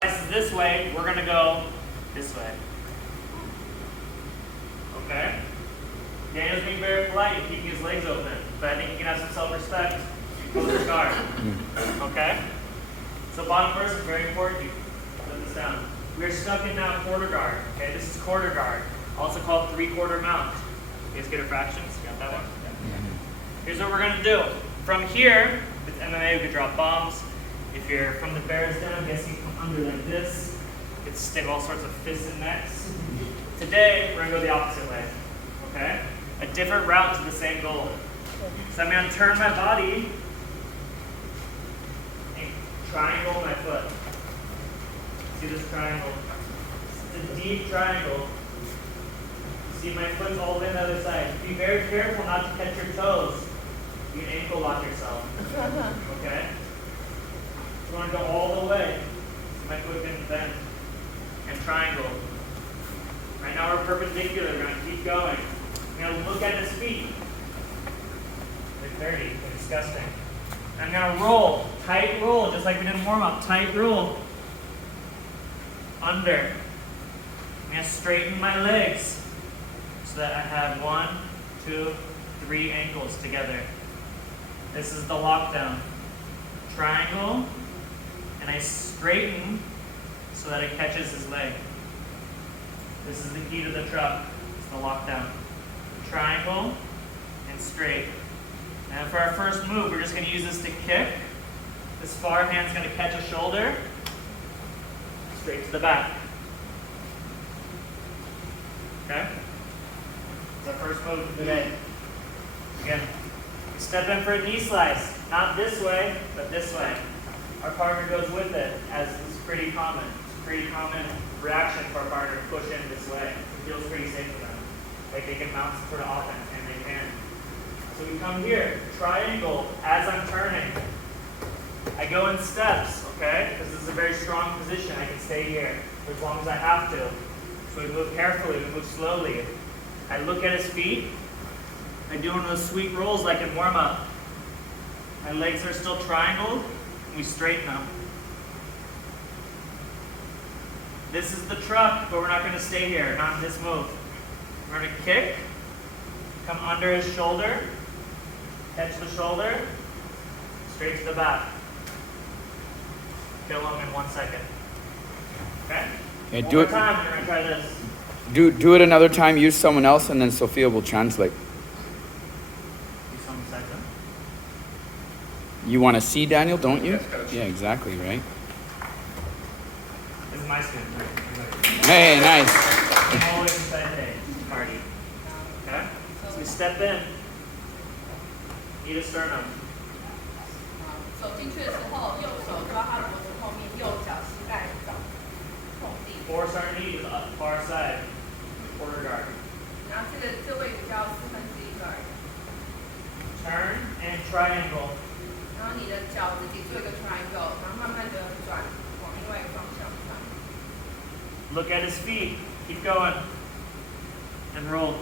This way, we're gonna go this way. Okay? Daniel's being very polite and keeping his legs open, but I think he can have some self-respect and close his guard. Okay? So bottom first is very important. You put this down. We are stuck in now quarter guard. Okay, this is quarter guard, also called three-quarter mount. You guys get a fractions? You got that one? Here's what we're gonna do. From here, with MMA, we could drop bombs. If you're from the bears down, I guess you come under like this. You could stick all sorts of fists and necks. Today, we're gonna go the opposite way. Okay? A different route to the same goal. So I'm gonna turn my body and triangle my foot. See this triangle? It's a deep triangle. You see my foot's all the way on the other side. Be very careful not to catch your toes. You can ankle lock yourself. Okay? So we're going to go all the way. See my foot getting bent. And triangle. Right now we're perpendicular. We're going to keep going. We're going to look at his feet. They're dirty. They're disgusting. I'm going to roll. Tight roll, just like we did in warm-up. Tight roll. Under. I'm going to straighten my legs so that I have 1, 2, 3 ankles together. This is the lockdown. Triangle, and I straighten so that it catches his leg. This is the key to the truck. It's the lockdown. Triangle and straight. And for our first move, we're just going to use this to kick. This far hand's going to catch a shoulder. Straight to the back. Okay? That's our first move of the day. Again, we step in for a knee slice. Not this way, but this way. Our partner goes with it, as is pretty common. It's a pretty common reaction for our partner to push in this way. It feels pretty safe for them. Like they can mount for the offense, and they can. So we come here, triangle, as I'm turning. I go in steps, okay? Because this is a very strong position. I can stay here for as long as I have to. So we move carefully, we move slowly. I look at his feet. I do one of those sweet rolls like in warm-up. My legs are still triangled, and we straighten them. This is the truck, but we're not going to stay here, not in this move. We're going to kick, come under his shoulder, catch the shoulder, straight to the back. Kill him in 1 second. Okay? Yeah, One do more it. time, we're going to try this. Do it another time. Use someone else, and then Sophia will translate. Just 1 second. You want to see Daniel, don't you? Yeah, exactly, right? This is my student. Hey, nice. I'm always inside the party. Okay? So we step in. Knee to sternum. 走进去的时候，右手抓他脖子后面，右脚膝盖找碰地。 Force our knees up far side. Quarter guard. 然后这位置叫1/4 guard。 Turn and triangle. 然后你的脚自己做一个 triangle，然后慢慢的转往另外一个方向转。 Look at his feet. Keep going. And roll.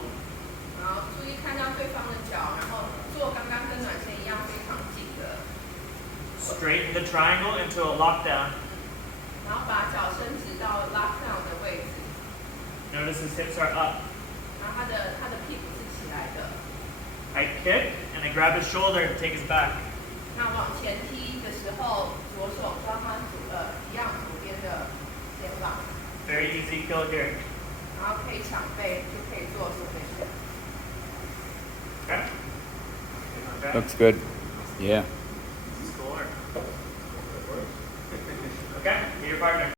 然后注意看到对方的脚，然后做刚刚跟暖身一样非常紧的。 Straighten the triangle into a lockdown. 然后把脚伸直到 lockdown 的位置， Notice his hips are up. 然后他的屁股是起来的。 I kick and I grab his shoulder and take his back. 那往前踢的时候，左手抓他一样左边的肩膀， Very easy kill here. 然后可以抢背，就可以做手背拳。 Okay? Okay? Looks good. Yeah. Score. Okay? Get your partner.